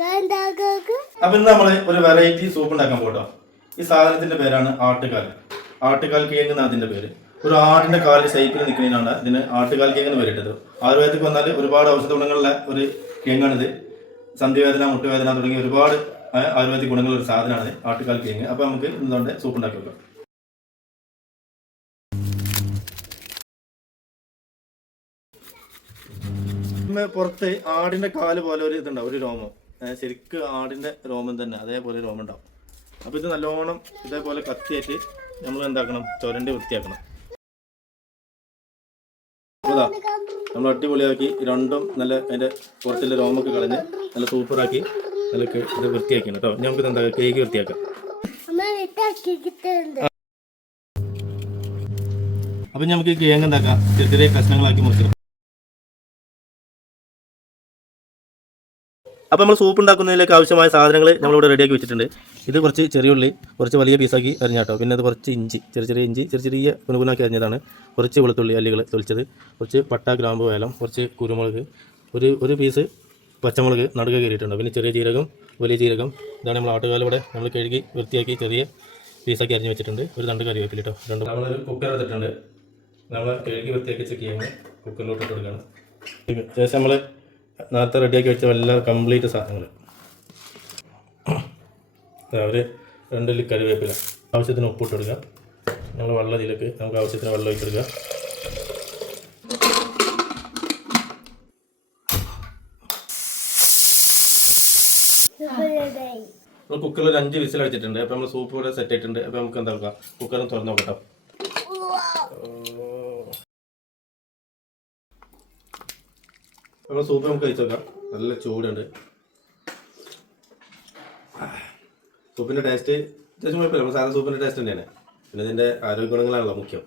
അപ്പൊ ഇന്ന് നമ്മള് ഒരു വെറൈറ്റി സൂപ്പ് ഉണ്ടാക്കാൻ പോട്ടോ. ഈ സാധനത്തിന്റെ പേരാണ് ആട്ടുകാൽ. ആട്ടുകാൽ കിഴങ്ങ് എന്നാണ് അതിന്റെ പേര്. ഒരു ആടിന്റെ കാലിൽ ഷേപ്പിൽ നിൽക്കുന്നതിനാണ് ഇതിന് ആട്ടുകാൽ കിഴങ്ങ് എന്ന് പേരിട്ടത്. ആയുർവേദത്തിൽ വന്നാൽ ഒരുപാട് ഔഷധ ഗുണങ്ങളുള്ള ഒരു കിഴങ്ങാണിത്. സന്ധിവേദന, മുട്ടുവേദന തുടങ്ങിയ ഒരുപാട് ആയുർവേദിക് ഗുണങ്ങളുള്ള ഒരു സാധനമാണ് ആട്ടുകാൽ കിഴങ്ങ്. അപ്പൊ നമുക്ക് ഇന്നുകൊണ്ട് സൂപ്പ് ഉണ്ടാക്കി വെക്കാം. പുറത്ത് ആടിന്റെ കാല് പോലെ ഒരു ഇതുണ്ടാവും, ഒരു രോമം. ശരിക്കും ആടിന്റെ രോമം തന്നെ അതേപോലെ രോമം ഉണ്ടാവും. അപ്പൊ ഇത് നല്ലോണം ഇതേപോലെ കത്തിയായിട്ട് നമ്മൾ എന്താക്കണം, ചുരണ്ടി വൃത്തിയാക്കണം. അതാ നമ്മൾ അടിപൊളിയാക്കി രണ്ടും നല്ല അതിന്റെ പുറത്തിലെ രോമൊക്കെ കളഞ്ഞ് നല്ല സൂപ്പറാക്കി നല്ല ഇത് വൃത്തിയാക്കിയാണ് കേട്ടോ. നമുക്ക് എന്താ കേക്ക് വൃത്തിയാക്കാം. അപ്പൊ നമുക്ക് ഈ കേങ്ങ് എന്താക്കാം, ചെറിയ ചെറിയ കഷ്ണങ്ങളാക്കി മുറിക്കണം. അപ്പോൾ നമ്മൾ സൂപ്പ് ഉണ്ടാക്കുന്നതിലേക്ക് ആവശ്യമായ സാധനങ്ങൾ നമ്മളിവിടെ റെഡിയാക്കി വെച്ചിട്ടുണ്ട്. ഇത് കുറച്ച് ചെറിയ ഉള്ളി കുറച്ച് വലിയ പീസാക്കി അരിഞ്ഞാട്ടോ. പിന്നെ അത് കുറച്ച് ഇഞ്ചി, ചെറിയ ഇഞ്ചി ചെറിയ കുനുകുനാക്കി അരിഞ്ഞതാണ്. കുറച്ച് വെളുത്തുള്ളി അല്ലികൾ തൊളിച്ചത്, കുറച്ച് പട്ട, ഗ്രാമ്പു, ഏലം, കുറച്ച് കുരുമുളക്, ഒരു പീസ് പച്ചമുളക് നടുക കയറിയിട്ടുണ്ട്. പിന്നെ ചെറിയ ജീരകം, വലിയ ജീരകം. ഇതാണ് നമ്മൾ ആട്ടുകാലിവിടെ നമ്മൾ കഴുകി വൃത്തിയാക്കി ചെറിയ പീസാക്കി അരിഞ്ഞ് വെച്ചിട്ടുണ്ട്. ഒരു തണ്ട് കറിവേപ്പില കേട്ടോ. നമ്മളൊരു കുക്കർ എടുത്തിട്ടുണ്ട്. നമ്മൾ കഴുകി വൃത്തിയാക്കി ചെക്ക് കുക്കറിലോട്ട് ഇട്ട് കൊടുക്കണം. ശേഷം നമ്മൾ നേരത്തെ റെഡിയാക്കി വെച്ച എല്ലാ കംപ്ലീറ്റ് സാധനങ്ങൾ ഒരു 2 ഇല്ലി കറിവേപ്പില, ആവശ്യത്തിന് ഉപ്പിട്ട് കൊടുക്കുക. നമ്മൾ വെള്ളം ഇതിലേക്ക് നമുക്ക് ആവശ്യത്തിന് വെള്ളം ഒഴിച്ചെടുക്കുക. നമ്മൾ കുക്കറിൽ 5 വിസിൽ അടിച്ചിട്ടുണ്ട്. അപ്പോൾ നമ്മൾ സൂപ്പ് ഇവിടെ സെറ്റ് ആയിട്ടുണ്ട്. അപ്പോൾ നമുക്ക് എന്താ നോക്കാം, കുക്കറും തുറന്ന് നോക്കട്ടോ. അപ്പോൾ സൂപ്പ് നമുക്ക് കഴിച്ച് നോക്കാം. നല്ല ചൂടുണ്ട്. സൂപ്പിൻ്റെ ടേസ്റ്റ് അത്യാവശ്യം കുഴപ്പമില്ല. നമ്മൾ സാധാരണ സൂപ്പിൻ്റെ ടേസ്റ്റ് തന്നെയാണ്. പിന്നെ ഇതിൻ്റെ ആരോഗ്യ ഗുണങ്ങളാണല്ലോ മുഖ്യം.